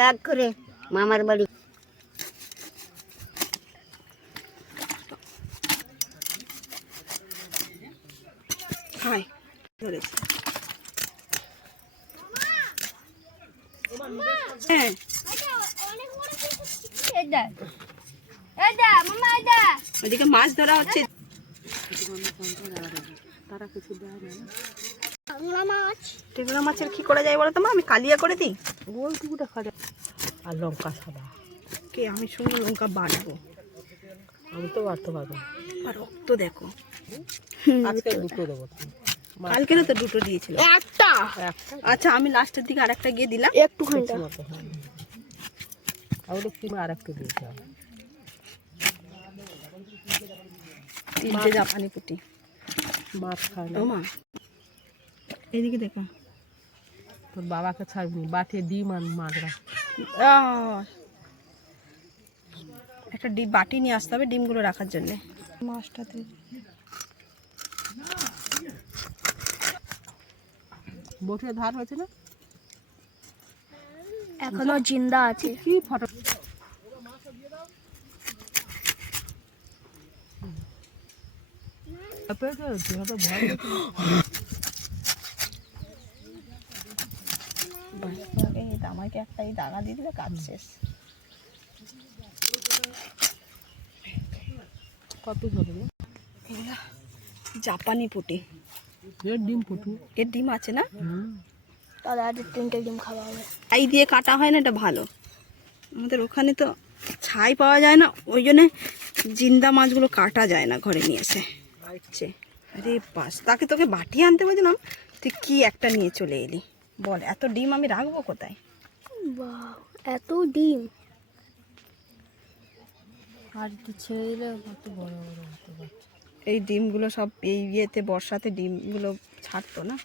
রাগ করে মামার বাড়ি হাই ধরেছি। হ্যাঁ ওদিকে মাছ ধরা হচ্ছে। টেংরা মাছের কি করা যায় বলো তো মা? আমি কালিয়া করে দিই, ওইটুকুটা খাওয়া যায়। আর লঙ্কা সাদা কে আমি সঙ্গে লঙ্কা বাটবো, আমি তো বাড়তে পারবো না। আর রক্ত দেখো। আজকে দুটো দেবো। কালকেরও তো দুটো দিয়েছিল, একটা। আচ্ছা আমি লাস্টের দিকে আর একটা গিয়ে দিলাম একটুখানি মতো আমাদের কিমা আর একটু দিয়েছে। তিনটে জাপানি পুঁটি মাছ খায় না। ও মা এইদিকে দেখো, তোর বাবাকে ছাড়বি বাটিয়ে ডিম আর মাছ রাখ। একটা ডিম বাটি নিয়ে আসতে হবে ডিমগুলো রাখার জন্য। মাছটাতে বটিয়ে ধার হয়েছে না, এখনো জিন্দা আছে। কি ফটো আমাকে একটাই দাগা দিয়ে দিলে কাজ শেষ। কত হবে জাপানি পুঁটি, এর ডিম ফুটু, এর ডিম আছে না? তাহলে আর 3টে ডিম খাওয়া হবে। ছাই দিয়ে কাটা হয় না, এটা ভালো। আমাদের ওখানে তো ছাই পাওয়া যায় না, ওই জন্যে জিন্দা মাছগুলো কাটা যায় না ঘরে নিয়ে এসে। আরে বাস, তাকে তোকে বাটি আনতে বলছিলাম, তুই কি একটা নিয়ে চলে এলি বল? এত ডিম আমি রাখবো কোথায়? বাহ, এত ডিম! আর একটু ছেড়ে দিলে কত বড় বড় হতে পারছে। এই ডিমগুলো সব এই ইয়েতে বর্ষাতে ডিমগুলো ছাড়তো না।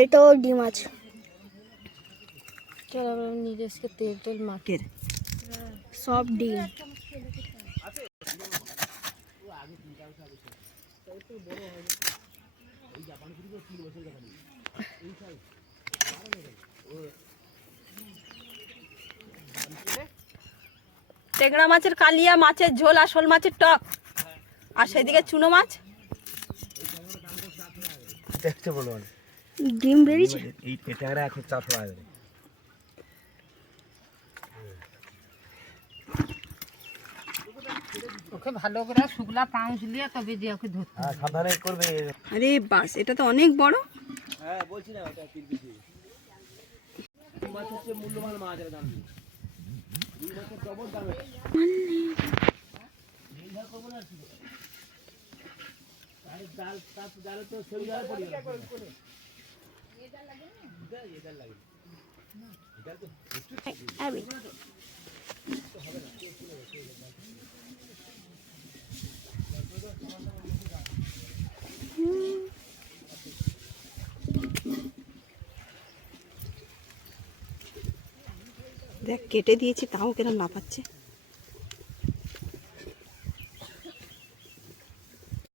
এটাও ডিম আছে। চল আমরা নিজেকে তেল টেল মাখের সব ডিম। টেংরা মাছের কালিয়া, মাছের ঝোল আর শোল মাছের টক, আর সেদিকে চুনো মাছ দেখতে বলো ডিম বেরিয়েছে। এই ট্যাংরা এখন 400 টাকা করে। ওকে ভালো করে শুকলা পাউস দিয়ে তবে দিয়ে ওকে ধরতে। হ্যাঁ সাবধানে করবে। আরে বাস, এটা তো অনেক বড়। হ্যাঁ বলছি না ওটা 3 কেজি মাছ হচ্ছে মূল্যবান মাছ, এর দাম এই মাছের ডবল দাম। নির্ভর করব না কি আরে ডাল তাপ ডাল তো সরি ডাল পড়ি গেল। এটা লাগে না, এটা লাগে না, এটা তো আরে দেখ কেটে দিয়েছি তাও কেন লাফাচ্ছে।